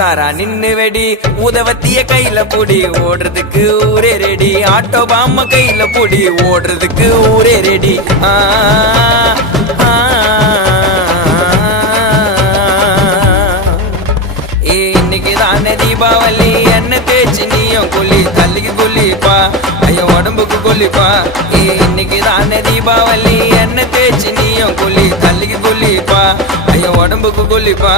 உசாரா நின்னு வெடி உதவத்திய கையில புடி ஓடுறதுக்கு ஊரே ரெடி ஆட்டோ பாம கையில புடி ஓடுறதுக்கு ஊரே ரெடி இன்னைக்கு தானே தீபாவளி என்ன தேய்ச்சி நீயும் குளி தள்ளிக்கு குளிப்பா ஐயோ உடம்புக்கு குளிப்பா இன்னைக்கு தானே தீபாவளி என்ன தேய்ச்சி நீயும் குளி தள்ளிக்கு குளிப்பா ஐயோ உடம்புக்கு குளிப்பா